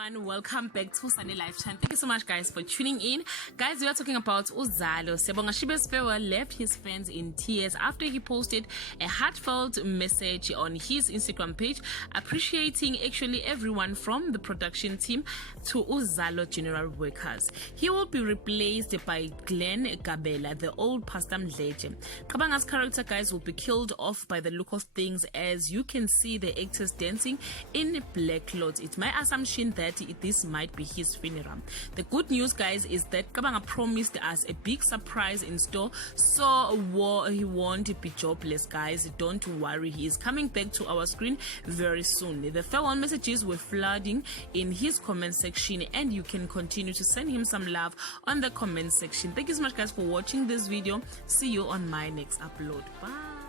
everyone, welcome back to Sunny Life Channel. Thank you so much guys for tuning in. Guys, we are talking about Uzalo. Qhabanga Shibe's farewell left his fans in tears after he posted a heartfelt message on his Instagram page appreciating actually everyone from the production team to Uzalo general workers. He will be replaced by Glenn Gabela, the old Pastor Mdletshe. Qhabanga's character, guys, will be killed off by the look of things, as you can see the actors dancing in black clothes. It's my assumption that this might be his funeral. The good news, guys, is that Qhabanga promised us a big surprise in store, so he won't be jobless, guys. Don't worry, he is coming back to our screen very soon. The farewell messages were flooding in his comment section, and you can continue to send him some love on the comment section. Thank you so much, guys, for watching this video. See you on my next upload. Bye.